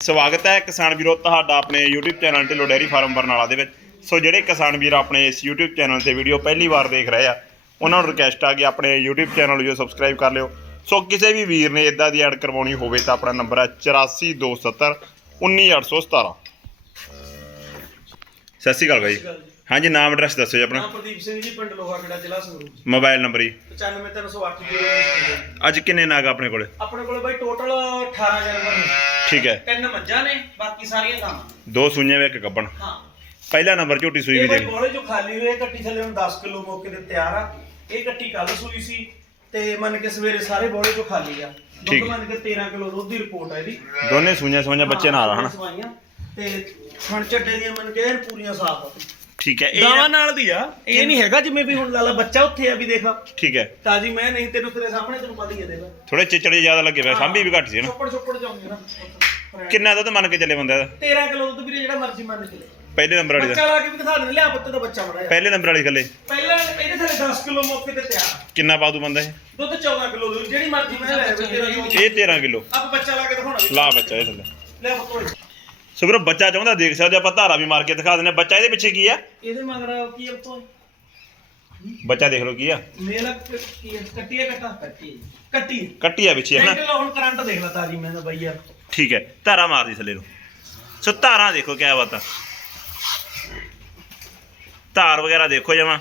ਸਵਾਗਤ ਹੈ ਕਿਸਾਨ ਵੀਰੋ ਤੁਹਾਡਾ ਆਪਣੇ YouTube channel Dhillon dairy farm Barnala ਦੇ ਵਿੱਚ। ਸੋ ਜਿਹੜੇ ਕਿਸਾਨ ਵੀਰ ਆਪਣੇ ਇਸ YouTube ਚੈਨਲ ਤੇ ਵੀਡੀਓ ਪਹਿਲੀ ਵਾਰ ਦੇਖ ਰਹੇ ਆ ਉਹਨਾਂ ਨੂੰ ਰਿਕਵੈਸਟ ਆ ਕਿ ਆਪਣੇ YouTube ਚੈਨਲ ਨੂੰ ਸਬਸਕ੍ਰਾਈਬ ਕਰ ਲਿਓ। ਸੋ ਕਿਸੇ ਵੀ ਵੀਰ ਨੇ ਇਦਾਂ ਦੀ ਐਡ ਕਰਵਾਉਣੀ ਹੋਵੇ ਤਾਂ ਆਪਣਾ ਨੰਬਰ ਹੈ 84270 19817 ਸਤਿ ਸ਼੍ਰੀ ਅਕਾਲ ਬਾਈ। ਹਾਂਜੀ ਨਾਮ ਐਡਰੈਸ ਦੱਸੋ ਜੀ ਆਪਣਾ। ਨਾਮ ਪ੍ਰਦੀਪ ਸਿੰਘ ਜੀ ਪਿੰਡ ਲੋਹਾ ਕਿਹੜਾ ਜ਼ਿਲ੍ਹਾ ਸੰਗਰੂਰ। ਮੋਬਾਈਲ ਨੰਬਰ ਜੀ। 95308 ਜੀ ਅੱਜ ਕਿੰਨੇ ਨਾਗ ਆਪਣੇ ਕੋਲੇ? ਆਪਣੇ ਕੋਲ ਬਾਈ ਟੋਟਲ 18 ਜਾਨਵਰ ਨੇ। ਠੀਕ ਹੈ। ਤਿੰਨ ਮੱਝਾਂ ਨੇ ਬਾਕੀ ਸਾਰੀਆਂ ਗਾਵਾਂ ਦੋ ਸੂਈਆਂ ਵਿੱਚ ਇੱਕ ਗੱਬਣ। ਹਾਂ। ਪਹਿਲਾ ਨੰਬਰ ਝੋਟੀ ਸੂਈ ਵੀ ਇਹ ਬਾਈ ਕੋਲੇ ਜੋ ਖਾਲੀ ਹੋਈ ਹੈ ਕੱਟੀ ਥੱਲੇ ਹੁਣ 10 ਕਿਲੋ ਮੌਕੇ ਤੇ ਤਿਆਰ ਆ। ਇਹ ਕੱਟੀ ਕੱਲ ਸੂਈ ਸੀ ਤੇ ਮੰਨ ਕੇ ਸਵੇਰੇ ਸਾਰੇ ਬੋਲੇ ਚੋਂ ਖਾਲੀ ਆ। ਠੀਕ। ਦੁੱਧ ਮੰਨ ਕੇ 13 ਕਿਲੋ ਦੁੱਧ ਦੀ ਰਿਪੋਰਟ ਹੈ ਇਹਦੀ। ਦੋਨੇ ਸੂਈਆਂ ਸੂਈਆਂ ਬੱਚੇ ਨਾਲ ਆ ਹਨਾ? ਸਵਾਈਆਂ ਤੇ ਖਣ ਚੱਡੇ ਦੀਆਂ ਮੰਨ ਕੇ ਐਨ ਪੂਰੀਆਂ ਸਾਫ਼ ਆ। ਠੀਕ ਹੈ ਇਹ ਗਾਵਾਂ ਨਾਲ ਦੀ ਆ ਇਹ ਨਹੀਂ ਹੈਗਾ ਜਿਵੇਂ ਵੀ ਹੁਣ ਲਾਲਾ ਬੱਚਾ ਉੱਥੇ ਆ ਵੀ ਦੇਖ। ਠੀਕ ਹੈ। ਤਾਜੀ ਮੈਂ ਨਹੀਂ ਤੈਨੂੰ ਤੇਰੇ ਸਾਹਮਣੇ ਤੈਨੂੰ ਪਤਾ ਹੀ ਹੈ ਦੇਖ। ਥੋੜੇ ਚਿਚੜੇ ਜ਼ਿਆਦਾ ਲੱਗੇ ਪਏ ਸਾਂਭੀ ਵੀ ਘੱਟ ਸੀ ਨਾ। ਛੋਪੜ ਛੋਪੜ ਜਾਉਂਗੇ ਨਾ। ਕਿੰਨਾ ਦੁੱਧ ਮੰਨ ਕੇ ਚੱਲੇ ਬੰਦਾ ਦਾ 13 ਕਿਲੋ ਦੁੱਧ ਵੀਰੇ ਜਿਹੜਾ ਮਰਜ਼ੀ ਮੰਨ ਕੇ ਲੈ ਪਹਿਲੇ ਨੰਬਰ ਵਾਲੀ ਬੱਚਾ ਦਾ ਲਾ ਕੇ ਵੀ ਦਿਖਾ ਦੇਣ ਲਿਆ ਪੁੱਤ ਦਾ ਬੱਚਾ ਬੜਾ ਪਹਿਲੇ ਨੰਬਰ ਵਾਲੀ ਥੱਲੇ। ਪਹਿਲਾਂ ਇਹਦੇ ਥੱਲੇ 10 ਕਿਲੋ ਮੌਕੇ ਤੇ ਤਿਆਰ। ਕਿੰਨਾ ਪਾ ਦੂ ਬੰਦਾ ਇਹ? ਦੁੱਧ 14 ਕਿਲੋ ਦੁੱਧ ਜਿਹੜੀ ਮਰਜ਼ੀ ਮੈਂ ਲੈ ਇਹ 13 ਕਿਲੋ। ਆਪ ਬੱਚਾ ਲਾ ਕੇ ਦਿਖਾਉਣਾ ਲਾ ਬੱਚਾ ਇਹ ਥੱਲੇ। ਲੈ ਪੁੱਤ। ਸੋ ਵੀਰੋ ਬੱਚਾ ਚਾਹੁੰਦਾ ਦੇਖ ਸਕਦੇ ਹੋ, ਆਪਾਂ ਧਾਰਾ ਵੀ ਮਾਰ ਕੇ ਦਿਖਾ ਦਿੰਦੇ ਹਾਂ। ਬੱਚਾ ਇਹਦੇ ਪਿੱਛੇ ਕੀ ਆ? ਇਹਦੇ ਮਗਰ ਕੀ ਆ ਪੁੱਤ ਬੱਚਾ ਦੇਖ ਲਓ ਕੀ ਆ। ਮੇਲਾ ਕ- ਆ ਕੱਟੀ ਆ ਕੱਟਾ? ਕੱਟੀ ਕੱਟੀ ਕੱਟੀ ਆ ਪਿੱਛੇ ਦੇਖ ਹਨਾ ਲਓ ਹੁਣ ਕਰੰਟ ਦੇਖ ਲੈ ਤਾਜੀ ਮੈਂ ਤਾਂ ਬਾਈ ਯਾਰ। ਠੀਕ ਹੈ ਧਾਰਾ ਮਾਰਦੀ ਥੱਲੇ ਨੂੰ। ਸੋ ਧਾਰਾਂ ਦੇਖੋ ਕਿਆ ਬਾਤ ਆ। ਧਾਰ ਵਗੈਰਾ ਦੇਖੋ ਜਮਾ।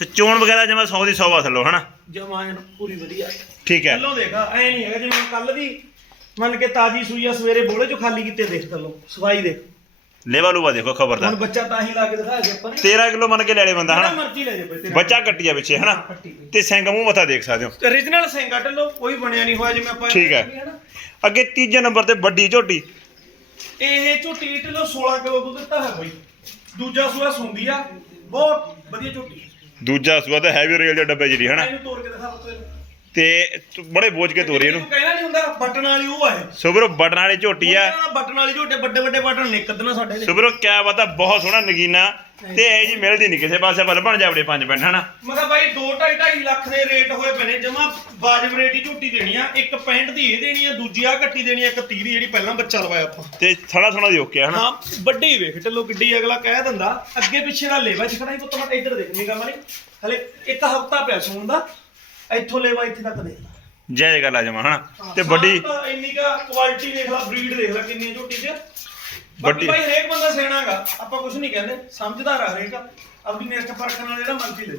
ਸੋ ਚੋਣ ਵਗੈਰਾ ਜਮਾ 100 ਦੀ 100 ਵਾ ਥੱਲੋ ਹਨਾ? ਜਮਾਨ ਪੂਰੀ ਵਧੀਆ। ਠੀਕ ਹੈ। ਕੱਲੋਂ ਦੇਖ ਐ ਨਹੀਂ ਹੈਗਾ ਜਿਵੇਂ ਕੱਲ ਦੀ ਮੰਨ ਕੇ ਤਾਜੀ ਸੂਈ ਆ ਸਵੇਰੇ ਬੋਲੇ ਚੋਂ ਖਾਲੀ ਕੀਤੇ ਦੇਖ ਕੱਲੋਂ ਸਫ਼ਾਈ ਦੇਖ। ਲੇਵਾ ਲੂਵਾ ਦੇਖੋ ਹੁਣ ਖਬਰਦਾਰ ਬੱਚਾ ਤਾਂ ਹੀ ਲਾ ਕੇ ਦਿਖਾਇਆ ਸੀ ਆਪਾਂ ਨੇ। 13 ਕਿਲੋ ਮੰਨ ਕੇ ਲੈ ਲੈ ਬੰਦਾ ਜਿਹੜਾ ਹਨਾ? ਮਰਜ਼ੀ ਲੈ ਜਾ ਬਈ ਤੇਰਾ ਬੱਚਾ ਕੱਟੀ ਆ ਪਿੱਛੇ ਹਨਾ? ਪਈ। ਤੇ ਸਿੰਘ ਮੂੰਹ ਮੱਥਾ ਦੇਖ ਸਕਦੇ ਹੋ। origignal ਸਿੰਗਾ ਢੱਲੋ ਕੋਈ ਬਣਿਆ ਨਹੀਂ ਹੋਇਆ ਜਿਵੇਂ ਆਪਾਂ ਠੀਕ ਹੈ। ਕਹਿੰਦੇ ਆ ਨਾ। ਅੱਗੇ ਤੀਜੇ ਨੰਬਰ ਤੇ ਵੱਡੀ ਝੋਟੀ। ਇਹ ਝੋਟੀ ਢੱਲੋ 16 ਕਿਲੋ ਦੁੱਧ ਦਿੱਤਾ ਹੈ ਬਈ। ਦੂਜਾ ਸੂਆ ਸੁੰਦੀ ਆ ਬਹੁਤ ਵਧੀਆ ਝੋਟੀ। ਦੂਜਾ ਸੂਆ ਤਾਂ ਹੈਵੀ ਰੇਲ ਦੇ ਡੱਬੇ ਜਿਹੜੀ ਹਨਾ? ਇਹਨੂੰ ਤੋੜ ਕੇ ਦਿਖਾ ਇਹਨੂੰ। ਤੇ ਤ- ਬੜੇ ਬੋਝ ਕੇ ਤੋਰੀ ਇਹਨੂੰ। ਕਹਿਣਾ ਨਹੀਂ ਹੁੰਦਾ ਬਟਨ ਵਾਲੀ ਉਹ ਇਹ। ਸੁਬਰੋ ਬਟਨ ਵਾਲੀ ਝੋਟੀ ਆ। ਬਟਨ ਵਾਲੀ ਝੋਟੇ ਵੱਡੇ ਵੱਡੇ ਬਟਨ ਨਿਕਲਦੇ ਨਾ ਸਾਡੇ ਦੇ ਸੁਬਰੋ ਕਿਆ ਬਾਤ ਆ ਬਹੁਤ ਸੋਹਣਾ ਨਗੀਨਾ ਤੇ ਇਹ ਜੀ ਮਿਲਦੀ ਨਹੀਂ ਕਿਸੇ ਪਾਸੇ ਵੱਲ ਬਣ ਜਾਵੜੇ ਪੰਜ ਪਿੰਡ ਹਨਾ? ਮੈਂ ਕਿਹਾ ਬਾਈ 2 2.5 ਲੱਖ ਦੇ ਰੇਟ ਹੋਏ ਬਣੇ ਜਮਾ ਬਾਜਬ ਰੇਟ ਹੀ ਝੋਟੀ ਦੇਣੀ ਆ। ਇੱਕ 65 ਦੀ ਇਹ ਦੇਣੀ ਆ ਦੂਜੀ ਆ ਕੱਟੀ ਦੇਣੀ ਆ ਇੱਕ 30 ਦੀ ਜਿਹੜੀ ਪਹਿਲਾਂ ਬੱਚਾ ਲਵਾਇਆ ਆਪਾਂ। ਤੇ ਥੜਾ ਥੋੜਾ ਦੀ ਓਕੇ ਹਨਾ? ਹਾਂ ਵੱਡੀ ਵੇਖ ਢੱਲੋ ਕਿੱਡੀ ਅਗਲਾ ਕਹਿ ਦਿੰਦਾ ਅੱਗੇ ਪਿੱਛੇ ਦਾ ਲੇਵਾ ਖੜਾ ਹੀ ਪੁੱਤ ਮੈਂ ਇੱਧਰ ਦੇਖਣੀ ਕੰਮ ਨਹੀਂ ਹਲੇ ਇੱਕ ਹਫਤਾ ਪਿਆ ਸੂਣ ਦਾ ਇੱਥੋਂ ਲੇਵਾ ਇੱਥੇ ਤੱਕ ਦੇਖ ਲੈ। ਜੈ ਗੱਲ ਆ ਜਮਾ ਹਨਾ ਤੇ ਵੱਡੀ ਤਾਂ ਇੰਨੀ ਕਾ ਕੁਆਲਿਟੀ ਦੇਖ ਲੈ ਬਰੀਡ ਦੇਖ ਲੈ ਕਿੰਨੀ ਹੈ ਝੋਟੀ 'ਚ। ਵੱਡੀ- ਵੱਡੀ। ਬਾਈ ਹਰੇਕ ਬੰਦਾ ਸਿਆਣਾਗਾ ਆਪਾਂ ਕੁਝ ਨਹੀਂ ਕਹਿੰਦੇ ਸਮਝਦਾਰ ਆ ਹਰੇਕ। ਆਪਣੀ ਨੈਕਸਟ ਪਰਖਣ ਨਾਲ ਜਿਹੜਾ ਮਰਜ਼ੀ ਲੈ।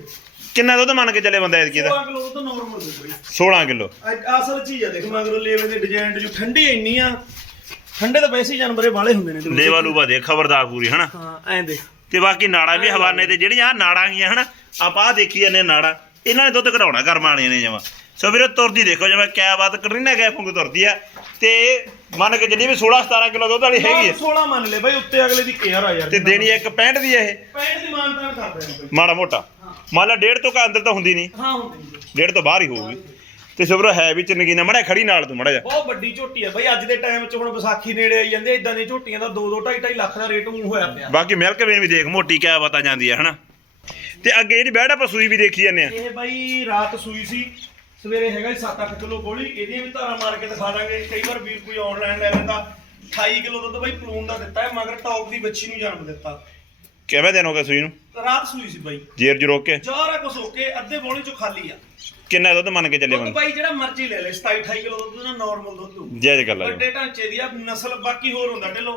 ਕਿੰਨਾ ਦੁੱਧ ਮੰਨ ਕੇ ਚੱਲੇ ਬੰਦਾ ਐਤਕੀ ਦਾ? 16 ਕਿਲੋ ਤਾਂ ਨਾਰਮਲ ਦੇ ਬਈ। 16 ਕਿਲੋ। ਅੱਜ ਅਸਲ ਚੀਜ਼ ਆ ਦੇਖ ਮਗਰੋਂ ਲੇਵੇ ਦੇ ਡਿਜ਼ਾਈਨ ਜੋ ਠੰਡੀ ਇੰਨੀ ਆ ਠੰਡੇ ਤਾਂ ਵੈਸੇ ਹੀ ਜਾਨਵਰੇ ਵਾਲੇ ਹੁੰਦੇ ਨੇ ਵਿੱਚ। ਲੇਵਾ ਲੂਵਾ ਦੇ ਖਬਰਦਾਰ ਪੂਰੀ ਹਨਾ? ਹਾਂ ਐਂ ਦੇਖ। ਤੇ ਬਾਕੀ ਨਾੜਾਂ ਵੀ ਹਵਾਨੇ ਤੇ ਜਿਹੜੀਆਂ ਆਹ ਨਾੜਾਂ ਹਨਾ? ਆਪਾਂ ਆਹ ਦੇਖੀ ਜਾਂਦੇ ਨਾੜਾਂ। ਇਹਨਾਂ ਨੇ ਦੁੱਧ ਘਟਾਉਣਾ ਕਰਮ ਵਾਲੀਆਂ ਨੇ ਜਮਾ। ਸੋ ਵੀਰੋ ਤੁਰਦੀ ਦੇਖੋ ਜਿਵੇਂ ਕਿਆ ਬਾਤ ਕਰੀਨਾ ਗੈਪ ਵਾਂਗੂ ਤੁਰਦੀ ਆ। ਤੇ ਮੰਨ ਕੇ ਚੱਲੀ ਵੀ 16 17 ਕਿਲੋ ਦੁੱਧ ਵਾਲੀ ਹੈਗੀ ਆ। 16 ਮੰਨ ਲੈ ਬਾਈ ਉੱਤੇ ਅਗਲੇ ਦੀ ਕੇਅਰ ਆ ਯਾਰ। ਤੇ ਦੇਣੀ ਆ ਇੱਕ 65 ਦੀ ਆ ਇਹ? 65 ਦੀ ਮਾਨਤਾ ਕਰਦੇ ਨੇ ਬਾਈ। ਮਾੜਾ ਮੋਟਾ। ਮੰਨ ਲਾ ਡੇਢ ਤੋਂ ਕਾ ਅੰਦਰ ਤਾਂ ਹੁੰਦੀ ਨਹੀਂ। ਹਾਂ ਹੁੰਦੀ ਨੇ। ਡੇਢ ਤੋਂ ਬਾਹਰ ਹੀ ਹੋਊਗੀ। ਤੇ ਸੁਬਰੋ ਹੈ ਵੀ ਚੰਗੀ ਨਾ ਮੜਾ ਖੜੀ ਨਾਲ ਤੂੰ ਮੜਾ ਜਾ ਬਹੁਤ ਵੱਡੀ ਝੋਟੀ ਆ ਬਾਈ ਅੱਜ ਦੇ ਟਾਈਮ 'ਚ ਹੁਣ ਵਿਸਾਖੀ ਨੇੜੇ ਆਈ ਜਾਂਦੇ ਇਦਾਂ ਦੀਆਂ ਝੋਟੀਆਂ ਦਾ 2 2 2.5 2.5 ਲੱਖ ਦਾ ਰੇਟ ਹੋਇਆ ਪਿਆ। ਬਾਕੀ ਮਿਲਕ ਵੇਨ ਵੀ ਦੇਖ ਮੋਟੀ ਕਿਆ ਬਤਾ ਜਾਂਦੀ ਆ ਹਨਾ? ਤੇ ਅੱਗੇ ਜਿਹੜੀ ਬੈੜ ਆਪਾਂ ਸੂਈ ਵੀ ਦੇਖੀ ਜਾਂਦੇ ਆ। ਇਹ ਬਾਈ ਰਾਤ ਸੂਈ ਸੀ ਸਵੇਰੇ ਹੈਗਾ 7-8 ਕਿਲੋ ਗੋਲੀ ਇਹਦੀਆਂ ਵੀ ਧਾਰਾਂ ਮਾਰ ਕੇ ਦਿਖਾ ਦਾਂਗੇ। ਕਈ ਵਾਰ ਵੀਰ ਕੋਈ ਆਨਲਾਈਨ ਲੈ ਲੈਂਦਾ 28 ਕਿਲੋ ਦੁੱਧ ਬਾਈ ਪਲੂਨ ਦਾ ਦਿੱਤਾ ਹੈ ਮਗਰ ਟੌਪ ਦੀ ਬੱਚੀ ਨੂੰ ਜਨਮ ਦਿੱਤਾ। ਕਿਵੇਂ ਦਿਨ ਹੋ ਗਏ ਸੂਈ ਨੂੰ? ਰਾਤ ਸੂਈ ਸੀ ਬਾਈ। ਜੇਰ ਜੂ ਰੋਕ ਕੇ? ਚਾਰਾ ਕੁਛ ਹੋ ਕੇ ਅੱਧੇ ਬੋਲੀ ਚੋਂ ਖਾਲੀ ਆ। ਕਿੰਨਾ ਦੁੱਧ ਮੰਨ ਕੇ ਚੱਲੇ ਬੰਦੇ? ਬਾਈ ਜਿਹੜਾ ਮਰਜ਼ੀ ਲੈ ਲੈ 27-28 ਕਿਲੋ ਦੁੱਧ ਨਾ ਨਾਰਮਲ ਦੁੱਧ। ਜੈ ਜੈ ਗੱਲ ਆ ਵੱਡੇ ਢਾਂਚੇ ਦੀ ਆ ਨਸਲ ਬਾਕੀ ਹੋਰ ਹੁੰਦਾ ਢਿੱਲੋ।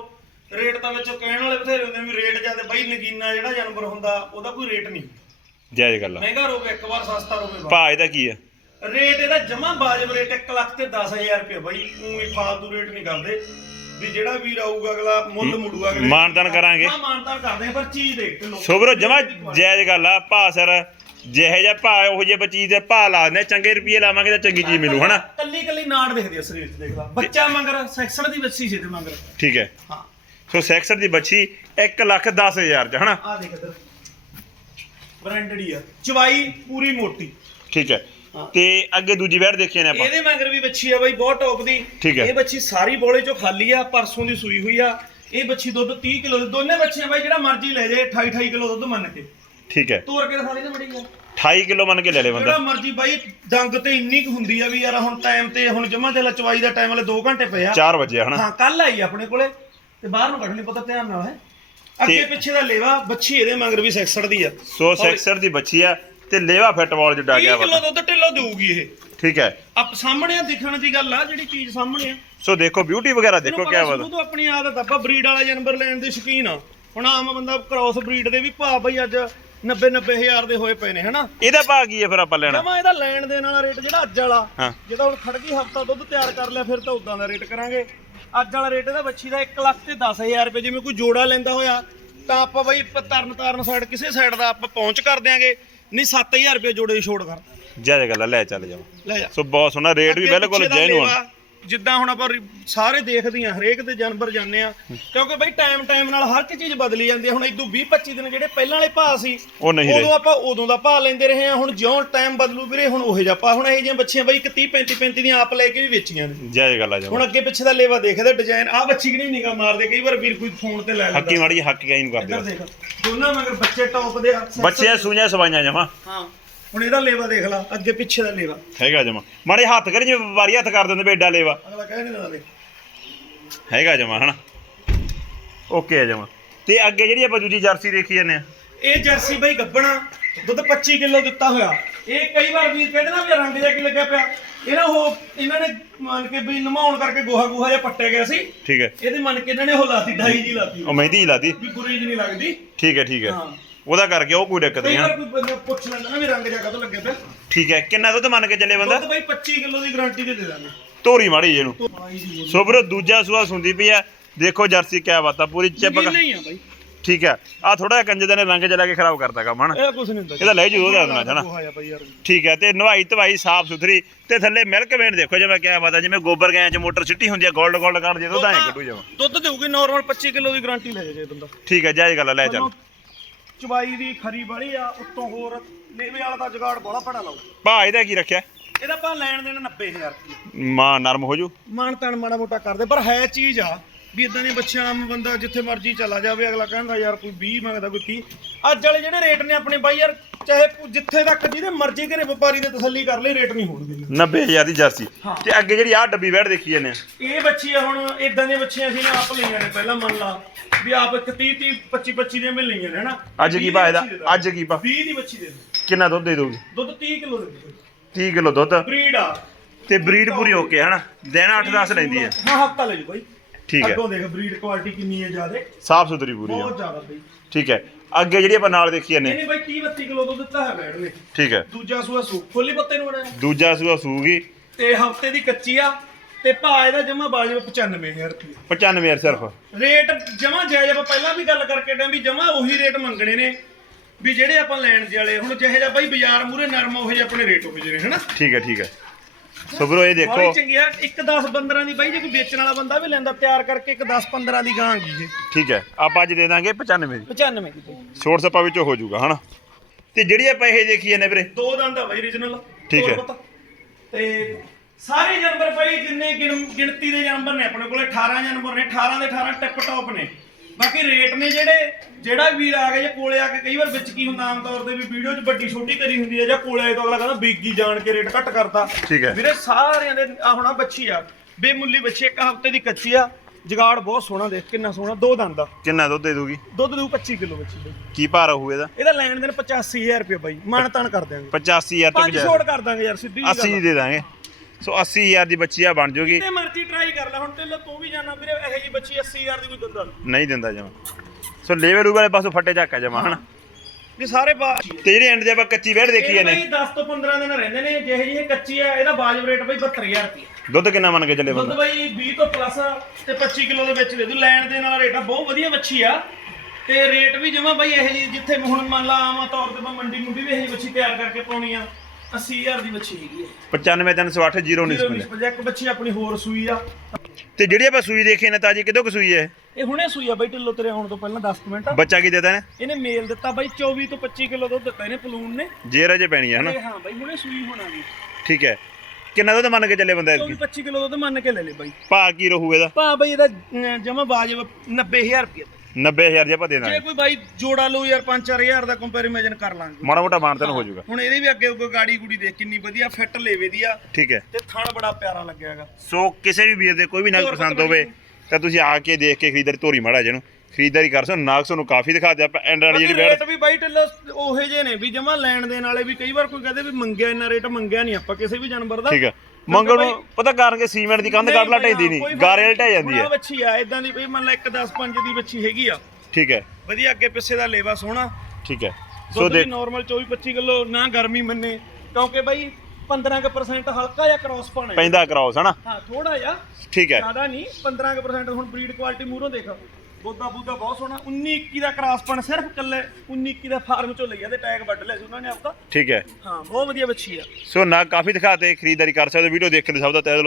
ਰੇਟ ਤਾਂ ਵਿੱਚੋਂ ਕਹਿਣ ਵਾਲੇ ਬਥੇਰੇ ਹੁੰਦੇ ਵੀ ਰੇਟ ਜ਼ਿਆਦਾ ਬਾਈ ਨਗੀਨਾ ਜਿਹੜਾ ਜਾਨਵਰ ਹੁੰਦਾ ਉਹਦਾ ਕੋਈ ਰੇਟ ਨਹੀਂ। ਜੈ ਜੈ ਗੱਲ ਆ। ਮਹਿੰਗਾ ਰੋਵੇ ਇੱਕ ਵਾਰ ਸਸਤਾ ਰੋਵੇ ਬਾਅਦ ਭਾ ਇਹਦਾ ਕੀ ਆ? ਰੇਟ ਇਹਦਾ ਜਮਾ ਬਾਜਬ ਰੇਟ 1 ਲੱਖ ਤੇ 10000 ਰੁਪਏ ਬਾਈ ਉਹੀ ਫਾਲਤੂ ਰੇਟ ਨਹੀਂ ਕਰਦੇ। ਵੀ ਜਿਹੜਾ ਵੀਰ ਆਊਗਾ ਅਗਲਾ ਮੁੱਲ ਮੁੜੂਗਾ ਅਗਲੇ। ਮਾਨਤਾਨ ਕਰਾਂਗੇ। ਹਾਂ ਮਾਨਤਾਨ ਕਰਦੇ ਆ ਪਰ ਚੀਜ਼ ਦੇਖ ਸੋਬਰੋ ਜਮਾ ਜਾਇਜ਼ ਗੱਲ ਆ। ਭਾ ਸਰ ਜਿਹੇ ਜਿਹਾ ਭਾ ਉਹ ਜਿਹੇ ਬੱਚੀ ਦੇ ਭਾ ਲਾ ਦਿੰਦੇ ਚੰਗੇ ਰੁਪਏ ਲਾਵਾਂਗੇ ਤਾਂ ਚੰਗੀ ਚੀਜ਼ ਮਿਲੂ ਹਨਾ? ਕੱਲੀ ਕੱਲੀ ਨਾੜ ਦੇਖਦੀ ਆ ਸਰੀਰ 'ਚ ਦੇਖ ਲਾ। ਬੱਚਾ ਮੰਗਰ ਸੈਕਸਣ ਦੀ ਬੱਚੀ ਸੀ ਤੇ ਮੰਗਰ। ਠੀਕ ਹੈ। ਹਾਂ। ਸੋ ਸੈਕਸਰ ਦੀ ਬੱਚੀ 1 ਲੱਖ 10 ਹਜ਼ਾਰ ਚ ਹਨਾ? ਆ ਦੇਖ ਇੱਧਰ। ਬ੍ਰਾਂਡਡ ਹੀ ਆ। ਚਵਾਈ ਪੂਰੀ ਮੋਟੀ। ਠੀਕ ਹੈ। ਤੇ ਅੱਗੇ ਦੂਜੀ ਵੈੜ ਦੇਖੀ ਨੇ ਆਪਾਂ। ਇਹਦੇ ਮਗਰ ਵੀ ਬੱਚੀ ਆ ਬਾਈ ਬਹੁਤ ਟੌਪ ਦੀ। ਠੀਕ ਹੈ। ਇਹ ਬੱਚੀ ਸਾਰੀ ਬੋਲੇ ਚੋਂ ਖਾਲੀ ਆ ਪਰਸੋਂ ਦੀ ਸੂਈ ਹੋਈ ਆ। ਇਹ ਬੱਚੀ ਦੁੱਧ 30 ਕਿਲੋ ਦੋਨੇ ਬੱਚੀਆਂ ਬਾਈ ਜਿਹੜਾ ਮਰਜ਼ੀ ਲੈ ਜੇ 28 28 ਕਿਲੋ ਦੁੱਧ ਮੰਨ ਕੇ। ਠੀਕ ਹੈ। ਤੋਰ ਕੇ ਦਿਖਾ ਦੇ ਨਾ ਮੜੀ ਗੱਲ 28 ਕਿਲੋ ਮੰਨ ਕੇ ਲੈ ਲੈ ਬੰਦਾ। ਜਿਹੜਾ ਮਰਜ਼ੀ ਬਾਈ ਡੰਗ ਤੇ ਇੰਨੀ ਕੁ ਹੁੰਦੀ ਆ ਵੀ ਯਾਰ ਹੁਣ ਟਾਈਮ ਤੇ ਹੁਣ ਜਮਾ ਤੇ ਲਚਵਾਈ ਦਾ ਟਾਈਮ ਵਾਲੇ 2 ਘੰਟੇ ਪਏ ਆ। 4 ਵਜੇ ਹਨਾ? ਹਾਂ ਕੱਲ ਆਈ ਆਪਣੇ ਕੋਲੇ। ਤੇ ਬਾਹਰ ਨੂੰ ਕੱਢਣੀ ਪਤਾ ਧਿਆਨ ਨਾਲ ਹੈ। ਅੱਗੇ ਪਿੱਛੇ ਦਾ ਲੇਵਾ ਬੱਚੀ ਇਹਦੇ ਮਗਰ ਵੀ ਸੈਕਸੜ ਦੀ ਆ। ਸੋ ਸੈਕਸਰ ਦੀ ਬੱਚੀ ਆ ਤੇ ਲੇਵਾ ਫੁੱਟਬਾਲ ਜਿੱਡਾ 30 ਗਿਆ ਕਿਲੋ ਵਾ ਦੁੱਧ ਢਿੱਲੋ ਦੇਊਗੀ ਇਹ। ਠੀਕ ਹੈ। ਆਪ ਸਾਹਮਣੇ ਆ ਦਿਖਣ ਦੀ ਗੱਲ ਆ ਜਿਹੜੀ ਚੀਜ਼ ਸਾਹਮਣੇ ਆ। ਸੋ ਦੇਖੋ ਬਿਊਟੀ ਵਗੈਰਾ ਦੇਖੋ ਕਿਆ ਸ਼ੁਰੂ ਤੋਂ ਆਪਣੀ ਆਦਤ ਆ, ਆਪਾਂ ਬਰੀਡ ਵਾਲਾ ਜਾਨਵਰ ਲੈਣ ਦੇ ਸ਼ੌਕੀਨ ਆ। ਹੁਣ ਆਮ ਬੰਦਾ ਕ੍ਰਾਸ ਬਰੀਡ ਦੇ ਵੀ ਭਾਅ ਬਈ ਅੱਜ 90 90 ਹਜ਼ਾਰ ਦੇ ਹੋਏ ਪਏ ਨੇ ਹਨਾ? ਇਹਦਾ ਭਾਅ ਕੀ ਹੈ ਫਿਰ ਆਪਾਂ ਲੈਣਾ? ਜਮਾ ਇਹਦਾ ਲੈਣ ਦੇਣ ਵਾਲਾ ਰੇਟ ਜਿਹੜਾ ਅੱਜ ਵਾਲਾ ਹਾਂ। ਜਿਹਦਾ ਹੁਣ ਖੜ ਗਈ ਹਫਤਾ ਦੁੱਧ ਤਿਆਰ ਕਰ ਲਿਆ ਫਿਰ ਤਾਂ ਉਦਾਂ ਦਾ ਰੇਟ ਕਰਾਂਗੇ। ਅੱਜ ਵਾਲਾ ਰੇਟ ਇਹਦਾ ਬੱਚੀ ਦਾ 1 ਲੱਖ ਤੇ 10000 ਰੁਪਏ ਜਿਵੇਂ ਕੋਈ ਜੋੜਾ ਲੈਂਦਾ ਹੋਇਆ ਤਾਂ ਆਪਾਂ ਬਈ ਤਰਨ ਤਾਰਨ ਸਾਈਡ ਕਿਸੇ ਸਾਈਡ ਦਾ ਆਪਾਂ ਪਹੁੰਚ ਕਰ ਦਿਆਂਗੇ। ਨਹੀਂ 7000 ਰੁਪਏ ਜੋੜੇ ਦੀ ਛੋੜ ਕਰ ਜੈ ਜੈ ਗੱਲ ਲੈ ਚੱਲ ਜਾਓ। ਲੈ ਜਾ। ਸੋ ਬਹੁਤ ਸੋਹਣਾ ਰੇਟ ਵੀ ਬਿਲਕੁਲ ਜੈਨੂਅਨ ਜਿੱਦਾਂ ਹੁਣ ਆਪਾਂ ਸਾਰੇ ਦੇਖਦੇ ਆ ਹਰੇਕ ਦੇ ਜਾਨਵਰ ਜਾਂਦੇ ਆ ਕਿਉਂਕਿ ਬਈ ਟਾਈਮ ਟਾਈਮ ਨਾਲ ਹਰ ਇੱਕ ਚੀਜ਼ ਬਦਲੀ ਜਾਂਦੀ ਆ ਹੁਣ ਇਦੋਂ 20 25 ਦਿਨ ਜਿਹੜੇ ਪਹਿਲਾਂ ਵਾਲੇ ਭਾਅ ਸੀ ਉਹ ਨਹੀਂ ਰਹੇ। ਉਦੋਂ ਆਪਾਂ ਉਦੋਂ ਦਾ ਭਾਅ ਲੈਂਦੇ ਰਹੇ ਆ ਹੁਣ ਜਿਉਂ ਟਾਈਮ ਬਦਲੂ ਵੀਰੇ ਹੁਣ ਉਹੇ ਜਿਹਾ ਭਾਅ ਹੁਣ ਇਹ ਜਿਹੀਆਂ ਬੱਚੀਆਂ ਬਈ 30 35 35 ਦੀਆਂ ਆਪ ਲੈ ਕੇ ਵੀ ਵੇਚੀਆਂ ਨੇ। ਜੈ ਜੈ ਗੱਲ ਆ ਹੁਣ ਅੱਗੇ ਪਿੱਛੇ ਦਾ ਲੇਵਾ ਦੇਖਦੇ ਡਿਜ਼ਾਈਨ ਆ ਬੱਚੀ ਕਿ ਨਹੀਂ ਨਿਗਾ ਮਾਰਦੇ ਕਈ ਵਾਰ ਵੀਰ ਕੋਈ ਫੋਨ ਤੇ ਲੈ ਹੱਕੀ ਲੈਂਦਾ। ਮਾੜੀ ਜਿਹੀ ਹੱਕ ਗਾਈ ਨੂੰ ਕਰਦੇ ਇੱਧਰ ਦੇਖ ਦੋਨਾਂ ਮਗਰ ਬੱਚੇ ਟੌਪ ਦੇ ਆ, ਬੱਚੇ ਸੂਈਆਂ ਸਵਾਈਆਂ ਜਮਾ। ਹਾਂ। ਹੁਣ ਇਹਦਾ ਲੇਵਾ ਦੇਖ ਲਾ ਅੱਗੇ ਪਿੱਛੇ ਦਾ ਲੇਵਾ। ਹੈਗਾ ਜਮਾ। ਮਾੜੇ ਹੱਥ ਕਰੀ ਜਿਵੇਂ ਵਾਰੀ ਹੱਥ ਕਰ ਦਿੰਦੇ ਬੇਡਾ ਲੇਵਾ। ਅਗਲਾ ਕਹਿ ਨਹੀਂ ਦਿੰਦਾ ਹੈਗਾ ਜਮਾ ਹਨਾ? ਓਕੇ ਜਮਾ। ਤੇ ਅੱਗੇ ਜਿਹੜੀ ਆਪਾਂ ਦੂਜੀ ਜਰਸੀ ਦੇਖੀ ਜਾਂਦੇ ਆ। ਇਹ ਜਰਸੀ ਬਈ ਗੱਬਣਾ ਦੁੱਧ 25 ਕਿਲੋ ਦਿੱਤਾ ਹੋਇਆ। ਇਹ ਕਈ ਵਾਰ ਵੀਰ ਕਹਿੰਦੇ ਨਾ ਵੀ ਰੰਗ ਜਿਹਾ ਕੀ ਲੱਗਿਆ ਪਿਆ। ਇਹ ਨਾ ਉਹ ਇਹਨਾਂ ਨੇ ਮੰਨ ਕੇ ਵੀ ਨਮਾਉਣ ਕਰਕੇ ਗੋਹਾ ਗੋਹਾ ਜਿਹਾ ਪੱਟਿਆ ਗਿਆ ਸੀ। ਠੀਕ ਹੈ। ਇਹਦੇ ਮੰਨ ਕੇ ਇਹਨਾਂ ਨੇ ਉਹ ਲਾਤੀ ਡਾਈ ਜੀ ਲਾਤੀ। ਉਹ ਮਹਿੰਦੀ ਹੀ ਲਾਤੀ। ਵੀ ਬੁਰੀ ਜੀ ਨਹੀਂ ਲੱਗਦੀ। ਠੀਕ ਹੈ ਠੀਕ ਹੈ। ਹਾਂ। ਉਹਦਾ ਕਰਕੇ ਉਹ ਕੋਈ ਦਿੱਕਤ ਕਈ ਨਹੀਂ ਵਾਰ ਹਾਂ ਕੋਈ ਬੰਦਾ ਪੁੱਛ ਲੈਂਦਾ ਨਾ ਵੀ ਰੰਗ ਜਿਹਾ ਕਦੋਂ ਲੱਗਿਆ ਪਿਆ? ਠੀਕ ਹੈ ਕਿੰਨਾ ਦੁੱਧ ਮੰਨ ਕੇ ਚੱਲੇ ਬੰਦਾ? ਦੁੱਧ ਬਈ 25 ਕਿਲੋ ਦੀ ਗਾਰੰਟੀ ਦੇ ਦੇ ਦਾਂਗੇ। ਧੋਰੀ ਮਾੜੀ ਜਿਹੀ ਇਹਨੂੰ। ਤੋਂ ਸੋ ਵੀਰੋ ਦੂਜਾ ਸੂਆ ਸੁੰਦੀ ਪਈ ਆ। ਦੇਖੋ ਜਰਸੀ ਕਿਆ ਬਾਤ ਆ ਪੂਰੀ ਚਿਪਕ ਨਹੀਂ ਆ ਬਾਈ। ਠੀਕ ਹੈ ਆ ਥੋੜਾ ਜਿਹਾ ਕੰਜੇ ਦਾ ਨੇ ਰੰਗ ਚਲਾ ਕੇ ਖਰਾਬ ਕਰਤਾ ਕੰਮ ਹਨਾ? ਇਹ ਕੁਛ ਨਹੀਂ ਹੁੰਦਾ। ਇਹਦਾ ਲੈ ਜੂ ਉਹਦਾ ਦੇਣਾ ਹਨਾ ਬਾਈ ਯਾਰ। ਠੀਕ ਹੈ ਤੇ ਨਵਾਈ ਧਵਾਈ ਸਾਫ਼ ਸੁਥਰੀ ਤੇ ਥੱਲੇ ਮਿਲਕ ਵੇਨ ਦੇਖੋ ਜਿਵੇਂ ਕਿਆ ਬਾਤ ਆ ਜਿਵੇਂ ਗੋਬਰ ਗਾਂ ਚ ਮੋਟਰ ਸਿੱਟੀ ਹੁੰਦੀ ਆ ਗੋਲਡ ਗੋਲਡ ਕੱਢ ਜੇ ਦੁੱਧ ਐ ਕੱਢੂ ਜਾਵਾਂ। ਦੁੱਧ ਦੇਊਗੀ ਨਾਰਮਲ 25 ਕਿਲੋ ਦੀ ਗਾਰੰਟੀ ਲੈ ਜੇ ਬੰਦਾ। ਠੀਕ ਹੈ ਜਾਇਜ਼ ਗੱਲ ਆ, ਲੈ ਚੱਲ। ਚਵਾਈ ਦੀ ਖਰੀ ਵਾਲੀ ਆ ਉੱਤੋਂ ਹੋਰ ਲੇਵੇ ਵਾਲਾ ਦਾ ਜਗਾੜ ਬੜਾ ਪੜਾ ਲਾਓ ਭਾ ਇਹਦਾ ਕੀ ਰੱਖਿਆ? ਇਹਦਾ ਆਪਾਂ ਲੈਣ ਦੇਣਾ 90000 ਰੁਪਏ। ਮਾਂ ਨਰਮ ਹੋ ਜੂ। ਮਾਨ ਤਾਨ ਮਾੜਾ ਮੋਟਾ ਕਰਦੇ ਪਰ ਹੈ ਚੀਜ਼ ਆ ਵੀ ਇਦਾਂ ਦੇ ਬੱਚਿਆਂ ਆਮ ਬੰਦਾ ਜਿੱਥੇ ਮਰਜ਼ੀ ਚਲਾ ਜਾਵੇ ਅਗਲਾ ਕਹਿੰਦਾ ਯਾਰ ਕੋਈ 20 ਮੰਗਦਾ ਕੋਈ 30 ਅੱਜ ਵਾਲੇ ਜਿਹੜੇ ਰੇਟ ਨੇ ਆਪਣੇ ਬਾਈ ਯਾਰ ਚਾਹੇ ਪੁ- ਜਿੱਥੇ ਤੱਕ ਜਿਹਦੇ ਮਰਜ਼ੀ ਘਰੇ ਵਪਾਰੀ ਦੇ ਤਸੱਲੀ ਕਰ ਲਈ ਰੇਟ ਨਹੀਂ ਹੋਣਗੇ। 90000 ਦੀ ਜਰਸੀ। ਹਾਂ। ਤੇ ਅੱਗੇ ਜਿਹੜੀ ਆਹ ਡੱਬੀ ਬੈਠ ਦੇਖੀ ਜਾਂਦੇ ਆ ਇਹ ਬੱਚੀਆਂ ਹੁਣ ਇਦਾਂ ਦੀਆਂ ਬੱਚੀਆਂ ਅਸੀਂ ਨਾ ਆਪ ਲਈਆਂ ਨੇ ਪਹਿਲਾਂ ਮੰਨ ਲਾ ਵੀ ਆਪ ਇੱਕ 30 30 25 25 ਦੀਆਂ ਮਿਲ ਲਈਆਂ ਨੇ ਹਨਾ? ਅੱਜ ਕੀ ਭਾ ਇਹਦਾ? ਅੱਜ ਕੀ ਭਾ 20 ਦੀ ਬੱਚੀ ਦੇ ਦਿਓ। ਕਿੰਨਾ ਦੁੱਧ ਦੇ ਦੋਗੇ ਦੁੱਧ 30 ਕਿਲੋ ਦੇ ਦਿਓ। 30 ਕਿਲੋ ਦੁੱਧ। ਬਰੀਡ ਆ। ਤੇ ਬਰੀਡ ਪੂਰੀ ਓਕੇ ਹਨਾ? ਦਿਨ 8-10 ਲੈਂਦੀ ਹੈ ਹਾਂ ਹਫਤਾ ਲੈ ਜੂ ਬਾਈ। ਠੀਕ ਹੈ। ਅੱਗੋਂ ਦੇਖ ਬਰੀਡ ਕੁਆਲਿਟੀ ਕਿੰਨੀ ਹੈ ਜ਼ਿਆਦੇ। ਸਾਫ਼ ਸੁਥਰੀ ਪੂਰੀ ਆ। ਬਹੁਤ ਜ਼ਿਆਦਾ ਬਈ। ਠੀਕ ਹੈ। ਅੱਗੇ ਜਿਹੜੀ ਆਪਾਂ ਨਾਲ ਦੇਖੀ ਜਾਂਦੇ ਇਹਨੇ ਬਾਈ 30 32 ਕਿਲੋ ਦੁੱਧ ਦਿੱਤਾ ਹੈ ਬੈਡ ਨੇ। ਠੀਕ ਹੈ। ਦੂਜਾ ਸੂਆ ਸੂ ਫੁੱਲੀ ਪੱਤੇ ਨੂੰ ਬਣਾਇਆ। ਦੂਜਾ ਸੂਆ ਸੂਗੀ। ਤੇ ਹਫ਼ਤੇ ਦੀ ਕੱਚੀ ਆ ਤੇ ਭਾਅ ਇਹਦਾ ਜਮਾ ਬਾਜਬ 95000 ਰੁਪਏ 95 ਸਿਰਫ। ਰੇਟ ਜਮਾ ਜਾਇਜ਼ ਆਪਾਂ ਪਹਿਲਾਂ ਵੀ ਗੱਲ ਕਰਕੇ ਟਾਂ ਵੀ ਜਮਾ ਉਹੀ ਰੇਟ ਮੰਗਣੇ ਨੇ ਵੀ ਜਿਹੜੇ ਆਪਾਂ ਲੈਣ ਦੇ ਵਾਲੇ ਹੁਣ ਜਿਹੇ ਜਿਹਾ ਬਾਈ ਬਾਜ਼ਾਰ ਮੂਰੇ ਨਰਮ ਉਹੇ ਜਿਹੇ ਆਪਣੇ ਰੇਟ ਹੋ ਜਿਹੜੇ ਹਨਾ? ਠੀਕ ਹੈ ਠੀਕ ਹੈ। ਸੋ ਵੀਰੋ ਇਹ ਦੇਖੋ। ਬਹੁਤ ਚੰਗੀ ਆ ਇੱਕ 10 15 ਦੀ ਬਾਈ ਜੇ ਕੋਈ ਵੇਚਣ ਵਾਲਾ ਬੰਦਾ ਵੀ ਲੈਂਦਾ ਤਿਆਰ ਕਰਕੇ ਇੱਕ 10 15 ਦੀ ਗਾਂ ਜੇ ਠੀਕ ਹੈ ਆਪਾਂ ਅੱਜ ਦੇ ਦਾਂਗੇ 95 ਦੀ। 95 ਦੀ ਬਾਈ। ਛੋਟ ਸੱਪਾ ਵਿੱਚੋਂ ਹੋ ਜਾਊਗਾ ਹਨਾ? ਤੇ ਜਿਹੜੀ ਆਪਾਂ ਇਹ ਦੇਖੀ ਜਾਂਦੇ ਵੀਰੇ? ਦੋ ਦੰਦ ਆ ਬਾਈ origignal ਠੀਕ ਹੋਰ ਹੈ। ਪਤਾ। ਤੇ ਸਾਰੇ ਜਾਨਵਰ ਬਾਈ ਜਿੰਨੇ ਗਿਣ- ਗਿਣਤੀ ਦੇ ਜਾਨਵਰ ਨੇ ਆਪਣੇ ਕੋਲੇ 18 ਜਾਨਵਰ ਨੇ 18 ਦੇ 18 ਟਿਪ ਟੌਪ ਨੇ। ਬਾਕੀ ਰੇਟ ਨੇ ਜਿਹੜੇ ਜਿਹੜਾ ਵੀਰ ਆ ਗਿਆ ਜਾਂ ਕੋਲੇ ਆ ਕੇ ਕਈ ਵਾਰ ਵਿੱਚ ਕੀ ਹੁੰਦਾ ਆਮ ਤੌਰ ਤੇ ਵੀ ਵੀਡੀਓ 'ਚ ਵੱਡੀ ਛੋਟੀ ਕਰੀ ਹੁੰਦੀ ਹੈ ਜਾਂ ਕੋਲੇ ਆਏ ਤੋਂ ਅਗਲਾ ਕਹਿੰਦਾ ਬੀਗੀ ਜਾਣ ਕੇ ਰੇਟ ਘੱਟ ਕਰਤਾ। ਠੀਕ ਹੈ। ਵੀਰੇ ਸਾਰਿਆਂ ਦੇ ਆ ਹੁਣ ਬੱਚੀ ਆ ਬੇਮੁੱਲੀ ਬੱਚੀ ਇੱਕ ਹਫ਼ਤੇ ਦੀ ਕੱਚੀ ਆ ਜਗਾੜ ਬਹੁਤ ਸੋਹਣਾ ਦੇਖ ਕਿੰਨਾ ਸੋਹਣਾ ਦੋ ਦੰਦ ਆ। ਕਿੰਨਾ ਦੁੱਧ ਦੇ ਦੂਗੀ ਦੁੱਧ ਦੂ 25 ਕਿਲੋ ਬੱਚੀ ਬਾਈ ਕੀ ਭਾਰ ਹੋਊ ਇਹਦਾ? ਇਹਦਾ ਲੈਣ ਦੇਣ 85000 ਰੁਪਏ ਬਾਈ ਮਾਣ ਤਾਣ ਕਰ ਦਿਆਂਗੇ। 85000 ਤੋਂ ਪੰਜ ਛੋੜ ਕਰ ਦਾਂਗੇ ਯਾਰ ਸਿੱਧੀ ਜਿਹੀ 80 ਗੱਲ ਦੀ ਦੇ ਦਾਂਗੇ। ਸੋ 80000 ਦੀ ਬੱਚੀ ਆ ਬਣ ਜਾਊਗੀ ਜਿੰਨੇ ਮਰਜ਼ੀ ਟਰਾਈ ਕਰ ਲੈ ਹੁਣ ਤੇ ਤੂੰ ਵੀ ਜਾਣਾ ਵੀਰੇ ਇਹੋ ਜੀ ਬੱਚੀ 80000 ਦੀ ਕੋਈ ਦਿੰਦਾ ਨੀ। ਨਹੀਂ ਦਿੰਦਾ ਜਮਾ। ਸੋ ਲੇਵਰ ਵਾਲੇ ਪਾਸੋਂ ਫੱਟੇ ਝਾਕਾ ਜਮਾ ਹਨਾ? ਵੀ ਸਾਰੇ ਬਾ ਤੇ ਜਿਹੜੇ ਐਂਡ ਦੇ ਆਪਾਂ ਕੱਚੀ ਵੇੜ ਦੇਖੀ ਇਹ ਬਈ 10 ਤੋਂ 15 ਦਿਨ ਰਹਿੰਦੇ ਨੇ ਜਿਹੇ ਜਿਹੇ ਕੱਚੀ ਆ ਇਹਦਾ ਬਾਜਬ ਰੇਟ ਬਈ 72000 ਰੁਪਏ ਦੁੱਧ ਕਿੰਨਾ ਮੰਨ ਕੇ ਚੱਲੇ ਦੁੱਧ ਬੰਦਾ? ਬਈ 20 ਤੋਂ ਪਲੱਸ ਤੇ 25 ਕਿਲੋ ਦੇ ਵਿੱਚ ਦੇ ਦੂ। ਲੈਣ ਦੇ ਨਾਲ ਰੇਟ ਆ ਬਹੁਤ ਵਧੀਆ ਬੱਚੀ ਆ। ਤੇ ਰੇਟ ਵੀ ਜਮਾ ਬਈ ਇਹੋ ਜੀ ਜਿੱਥੇ ਹੁਣ ਮੰਨ ਲਾ ਆਮ ਤੌਰ ਤੇ ਆਪਾਂ ਮੰਡੀ ਮੁੰਡੀ ਵੀ ਇਹੋ ਜਿਹੀ ਬੱਚੀ ਤਿਆਰ ਕਰਕੇ ਪਾਉਣੀ ਆ। 80000 ਦੀ ਬੱਚੀ ਹੈਗੀ ਹੈ। 95308 0 ਜ਼ੀਰੋ ਨਹੀਂ ਨਹੀਂ ਇੱਕ ਬੱਚੀ ਆਪਣੀ ਹੋਰ ਸੂਈ ਆ। ਤੇ ਜਿਹੜੀ ਆਪਾਂ ਸੂਈ ਦੇਖੀ ਨੇ ਤਾਜੀ ਕਿਦੋਂ ਕੁ ਸੂਈ ਹੈ? ਇਹ ਹੁਣੇ ਸੂਈ ਆ ਬਈ ਢਿੱਲੋ ਤੇਰੇ ਆਉਣ ਤੋਂ ਪਹਿਲਾਂ 10 ਮਿੰਟ ਬੱਚਾ ਕੀ ਦੇਤਾ ਨੇ ਇਹਨੇ ਮੇਲ ਦਿੱਤਾ ਬਾਈ 24 ਤੋਂ 25 ਕਿਲੋ ਦੁੱਧ ਦਿੱਤਾ ਇਹਨੇ ਪਲੂਨ ਨੇ। ਜੇਰ ਅਜੇ ਪੈਣੀ ਹੈ ਹਨਾ? ਤੇ ਹਾਂ ਬਾਈ ਹੁਣੇ ਸੂਈ ਹੋਣਾ ਵੀ ਠੀਕ ਹੈ। ਕਿੰਨਾ ਦੁੱਧ ਮੰਨ ਕੇ ਚੱਲੇ ਬੰਦਾ 24 25 ਕਿਲੋ ਦੁੱਧ ਮੰਨ ਕੇ ਲੈ ਲੈ ਬਾਈ। ਭਾਅ ਕੀ ਰਹੂ ਇਹਦਾ? ਭਾ ਬਾਈ ਇਹਦਾ ਜਮਾ ਬਾਜਬ 90000 ਰੁਪਏ 90000 ਜੇ ਆਪਾਂ ਦੇ ਜੇ ਦਾਂਗੇ। ਕੋਈ ਬਾਈ ਜੋੜਾ ਲਓ ਯਾਰ 5-4000 ਦਾ ਕੰਪੈਰੀਮੇਸ਼ਨ ਕਰ ਲਾਂਗੇ। ਮਾੜਾ ਮੋਟਾ ਮਾਨਤਨ ਹੋ ਜਾਊਗਾ। ਹੁਣ ਇਹਦੇ ਵੀ ਅੱਗੇ ਕੋਈ ਗਾੜੀ ਗੁੜੀ ਦੇਖ ਕਿੰਨੀ ਵਧੀਆ ਫਿੱਟ ਲੇਵੇ ਦੀ ਆ। ਠੀਕ ਹੈ। ਤੇ ਥਣ ਬੜਾ ਪਿਆਰਾ ਲੱਗਿਆਗਾ ਸੋ ਕਿਸੇ ਵੀ ਵੀਰ ਦੇ ਕੋਈ ਵੀ ਨਗ ਹੋਰ ਪਸੰਦ ਹੋਵੇ ਤਾਂ ਤੁਸੀਂ ਆ ਕੇ ਦੇਖ ਕੇ ਖਰੀਦਦਾਰੀ ਧੋਰੀ ਮਾੜਾ ਜਿਹਨੂੰ ਖਰੀਦਦਾਰੀ ਕਰ ਸਕਦੇ ਨਾਗ ਤੁਹਾਨੂੰ ਕਾਫੀ ਦਿਖਾ ਦਿਆ ਆਪਾਂ ਐਂਡ ਵਾਲੀ ਜਿਹੜੀ ਰੇਟ ਬੈਠ ਵੀ ਬਾਈ ਟਿੱਲੋ ਉਹੇ ਜੇ ਨੇ ਵੀ ਜਮਾ ਲੈਣ ਦੇਣ ਵਾਲੇ ਵੀ ਕਈ ਵਾਰ ਕੋਈ ਕਹਦੇ ਵੀ ਮੰਗਿਆ ਇੰਨਾ ਰੇਟ ਮੰਗਿਆ ਨਹੀਂ ਆਪਾਂ ਕਿਸੇ ਵੀ ਜਾਨਵਰ ਦਾ ਠੀਕ ਹੈ। ਮੰਗਲ ਨੂੰ ਪਤਾ ਕਾਰਨ ਕਿ ਸੀਮੈਂਟ ਦੀ ਕੰਧ ਕੱਢ ਲਾ ਢੈਂਦੀ ਨਹੀਂ ਗਾਰੇਲ ਢਹਿ ਜਾਂਦੀ ਹੈ। ਬੱਚੀ ਆ ਇਦਾਂ ਦੀ ਵੀ ਮੰਨ ਲਾ 1 10 5 ਦੀ ਬੱਚੀ ਹੈਗੀ ਆ। ਠੀਕ ਹੈ। ਵਧੀਆ ਅੱਗੇ ਪਿੱਛੇ ਦਾ ਲੇਵਾ ਸੋਹਣਾ। ਠੀਕ ਹੈ। ਸੋ ਦੇਖ ਨਾਰਮਲ 24 25 ਕਿਲੋ ਨਾ ਗਰਮੀ ਮੰਨੇ ਕਿਉਂਕਿ ਬਾਈ 15% ਹਲਕਾ ਜਿਹਾ ਕ੍ਰਾਸ ਪਾਣਾ ਪੈਂਦਾ ਕਰਾਉਸ ਹਨਾ? ਹਾਂ ਥੋੜਾ ਜਿਹਾ ਠੀਕ ਹੈ। ਜ਼ਿਆਦਾ ਨਹੀਂ 15% ਹੁਣ ਬਰੀਡ ਕੁਆਲਿਟੀ ਮੂਹਰੋਂ ਦੇਖ। ਬੋਦਾ ਬੂਦਾ ਬਹੁਤ ਸੋਹਣਾ। 19 21 ਦਾ ਕ੍ਰਾਸ ਪਣ ਸਿਰਫ ਕੱਲੇ 19 21 ਦਾ ਫਾਰਮ ਚੋਂ ਲਈ ਆ ਤੇ ਟੈਗ ਵੱਢ ਲਿਆ ਸੀ ਉਹਨਾਂ ਨੇ ਆਪਦਾ। ਠੀਕ ਹੈ। ਹਾਂ ਬਹੁਤ ਵਧੀਆ ਬੱਚੀ ਆ। ਸੋ ਨਾਗ ਕਾਫੀ ਦਿਖਾਤੇ ਖਰੀਦਦਾਰੀ ਕਰ ਸਕਦੇ ਵੀਡੀਓ ਦੇਖਣ ਦੇ ਸਭ ਦਾ ਤਹਿ ਦਿਲੋਂ